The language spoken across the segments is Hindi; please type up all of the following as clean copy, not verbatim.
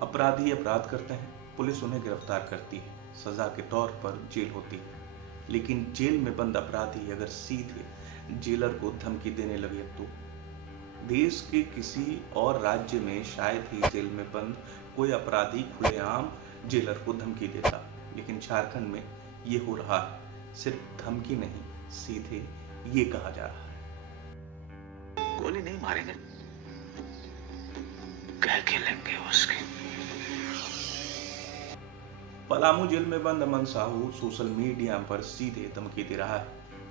अपराधी अपराध करते हैं, पुलिस उन्हें गिरफ्तार करती है, सजा के तौर पर जेल होती है। लेकिन जेल में बंद अपराधी अगर सीधे जेलर को धमकी देने लगे तो देश के किसी और राज्य में शायद ही जेल में बंद कोई अपराधी खुलेआम जेलर को धमकी देता, लेकिन झारखंड में ये हो रहा है। सिर्फ धमकी नहीं, सीधे ये कहा जा रहा है, गोली नहीं मारेंगे, कह के लेंगे उसके। पलामू जेल में बंद अमन साहू सोशल मीडिया पर सीधे धमकी दे रहा है।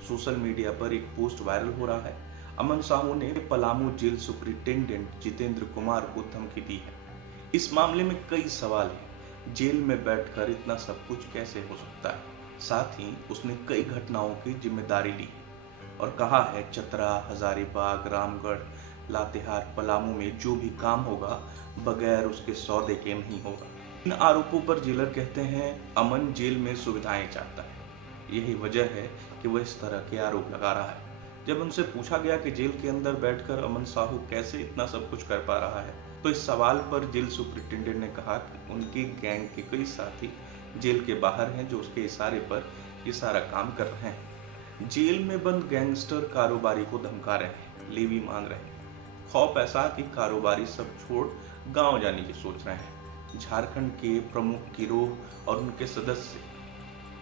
सोशल मीडिया पर एक पोस्ट वायरल हो रहा है। अमन साहू ने पलामू जेल सुपरिटेंडेंट जितेंद्र कुमार को धमकी दी है। इस मामले में कई सवाल हैं। जेल में बैठकर इतना सब कुछ कैसे हो सकता है? साथ ही उसने कई घटनाओं की जिम्मेदारी ली और कहा है चतरा, हजारीबाग, रामगढ़, लातेहार, पलामू में जो भी काम होगा बगैर उसके सौदे के नहीं होगा। इन आरोपों पर जेलर कहते हैं अमन जेल में सुविधाएं चाहता है। यही वजह है कि वह इस तरह के आरोप लगा रहा है। जब उनसे पूछा गया कि जेल के अंदर बैठकर अमन साहू कैसे इतना सब कुछ कर पा रहा है, तो इस सवाल पर जेल सुपरिटेंडेंट ने कहा कि उनके गैंग के कई साथी जेल के बाहर हैं जो उसके इशारे पर ये सारा काम कर रहे हैं। जेल में बंद गैंगस्टर कारोबारी को धमका रहे हैं, लेवी मांग रहे हैं। खौफ ऐसा कि कारोबारी सब छोड़ गांव जाने की सोच रहे हैं। झारखंड के प्रमुख गिरोह और उनके सदस्य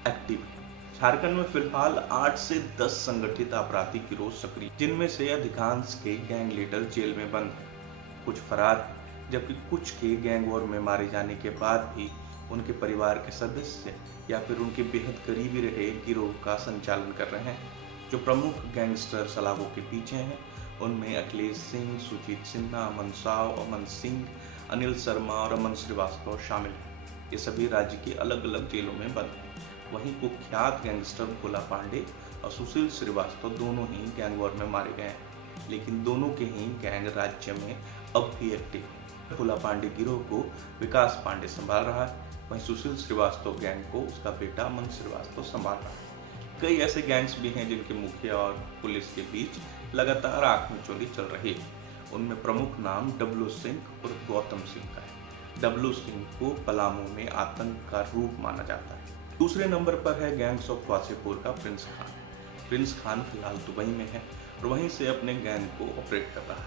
एक्टिव हैं। झारखंड में फिलहाल 8 से 10 संगठित आपराधिक गिरोह सक्रिय, जिनमें से अधिकांश के गैंग लीडर जेल में बंद हैं। कुछ फरार हैं, जबकि कुछ के गैंग वॉर में मारे जाने के बाद भी उनके परिवार के सदस्य या फिर उनके बेहद करीबी रहे गिरोह का संचालन कर रहे हैं। जो प्रमुख गैंगस्टर सलाखों के पीछे हैं उनमें अखिलेश सिंह, सुजीत सिन्हा, अमन साव, अमन सिंह, अनिल शर्मा और अमन श्रीवास्तव शामिल हैं। ये सभी राज्य की अलग अलग जेलों में बंद हैं। वहीं कुख्यात गैंगस्टर भोला पांडे और सुशील श्रीवास्तव दोनों ही गैंग वॉर में मारे गए हैं, लेकिन दोनों के ही गैंग राज्य में अब भी एक्टिव है। भोला पांडे गिरोह को विकास पांडे संभाल रहा है, वहीं सुशील श्रीवास्तव गैंग को उसका बेटा अमन श्रीवास्तव संभाल रहा है। कई ऐसे गैंग्स भी हैं जिनके मुखिया और पुलिस के बीच लगातार आंख मिचौली चल रही है। उनमें प्रमुख नाम डब्लू सिंह और गौतम सिंह का है। डब्लू सिंह को पलामू में आतंक का रूप माना जाता है। दूसरे नंबर पर है गैंग्स ऑफ वासेपुर का प्रिंस खान। प्रिंस खान फिलहाल दुबई में है और वहीं से अपने गैंग को ऑपरेट कर रहा है।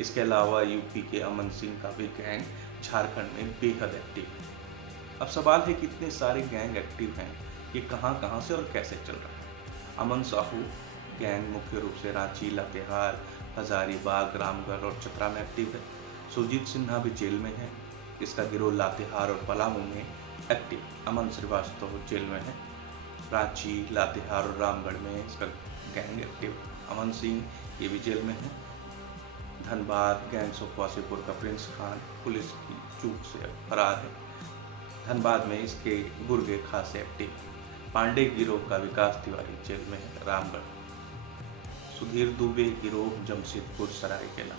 इसके अलावा यूपी के अमन सिंह का भी गैंग झारखंड में बेहद एक्टिव है। अब सवाल है कि इतने सारे गैंग एक्टिव हैं, ये कहां से और कैसे चल रहा है? अमन साहू गैंग मुख्य रूप से रांची, लातेहार, हजारीबाग, रामगढ़ और चतरा में एक्टिव है। सुजीत सिन्हा भी जेल में है। इसका गिरोह लातेहार और पलामू में एक्टिव। अमन श्रीवास्तव जेल में है। रांची, लातेहार और रामगढ़ में इसका गैंग एक्टिव। अमन सिंह ये भी जेल में है। धनबाद गैंग्स ऑफ वासेपुर का प्रिंस खान पुलिस की चूक से फरार है। धनबाद में इसके गुर्गे खासे एक्टिव है। पांडे गिरोह का विकास तिवारी जेल में है। रामगढ़ सुधीर दुबे गिरोह जमशेदपुर सरायकेला।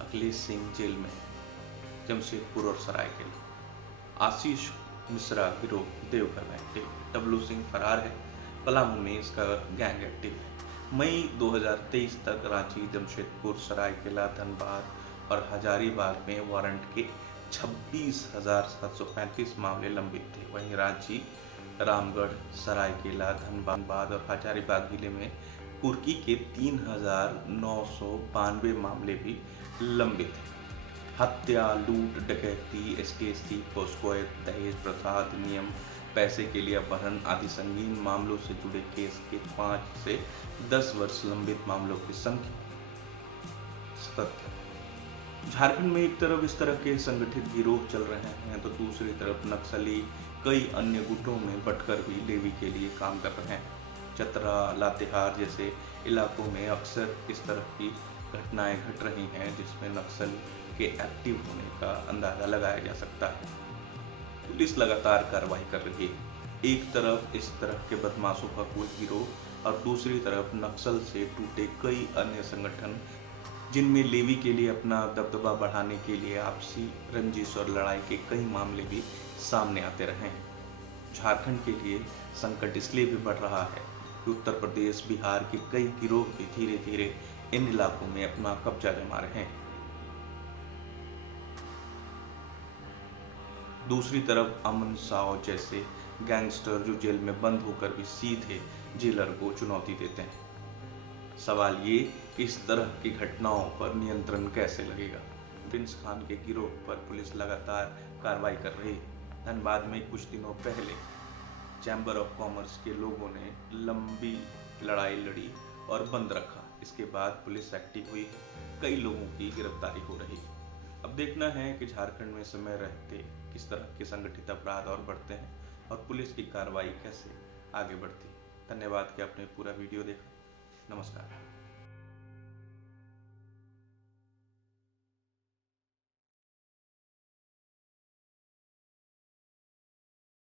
अखिलेश सिंह जेल में है, जमशेदपुर और सरायकेला। आशीष मिश्रा गिरोह देवघर में एक्टिव। डब्लू सिंह फरार है। पलामू में इसका गैंग एक्टिव है। मई 2023 तक रांची, जमशेदपुर, सरायकेला, धनबाद और हजारीबाग में वारंट के 26,735 मामले लंबित थे। वहीं रांची, रामगढ़, सरायकेला, धनबाद और हजारीबाग जिले में कुर्की के 3,992 मामले भी लंबित हैं। हत्या, लूट, डकैती, एसटी, पोस्को, दहेज प्रथा अधिनियम, पैसे के लिए अपहरण आदि संगीन मामलों से जुड़े केस के 5 से 10 वर्ष लंबित मामलों की संख्या सतत है। झारखंड में एक तरफ इस तरह के संगठित गिरोह चल रहे हैं तो दूसरी तरफ नक्सली कई अन्य गुटों में बंटकर भी लेवी के लिए काम कर रहे हैं। चतरा, लातेहार जैसे इलाकों में अक्सर इस तरह की घटनाएं घट रही हैं जिसमें नक्सल के एक्टिव होने का अंदाजा लगाया जा सकता है। पुलिस लगातार कार्रवाई कर रही है। एक तरफ इस तरह के बदमाशों का कोई गिरोह और दूसरी तरफ नक्सल से टूटे कई अन्य संगठन जिनमें लेवी के लिए अपना दबदबा बढ़ाने के लिए आपसी रंजिश और लड़ाई के कई मामले भी सामने आते रहे हैं। झारखंड के लिए संकट इसलिए भी बढ़ रहा है कि उत्तर प्रदेश, बिहार के कई गिरोह भी धीरे धीरे इन इलाकों में अपना कब्जा जमा रहे हैं। दूसरी तरफ अमन साव जैसे गैंगस्टर जो जेल में बंद होकर भी सीधे जेलर को चुनौती देते हैं। सवाल ये कि इस तरह की घटनाओं पर नियंत्रण कैसे लगेगा। प्रिंस खान के गिरोह पर पुलिस लगातार कार्रवाई कर रही है। धनबाद में कुछ दिनों पहले चैम्बर ऑफ कॉमर्स के लोगों ने लंबी लड़ाई लड़ी और बंद रखा। इसके बाद पुलिस एक्टिव हुई है, कई लोगों की गिरफ्तारी हो रही है। अब देखना है कि झारखंड में समय रहते किस तरह के संगठित अपराध और बढ़ते हैं और पुलिस की कार्रवाई कैसे आगे बढ़ती है। धन्यवाद कि आपने पूरा वीडियो देखा। नमस्कार।